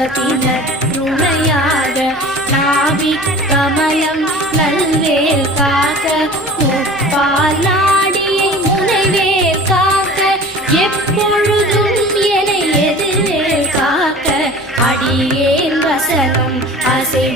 சரஸ்வதினர் துணையாக நாவி கமலம் நல்வேல் காக்க முப்பால் நாடியை முனைவேல் காக்க எப்பொழுதும் என எதிர்வேல் காக்க அடியேன் வசனம் அசை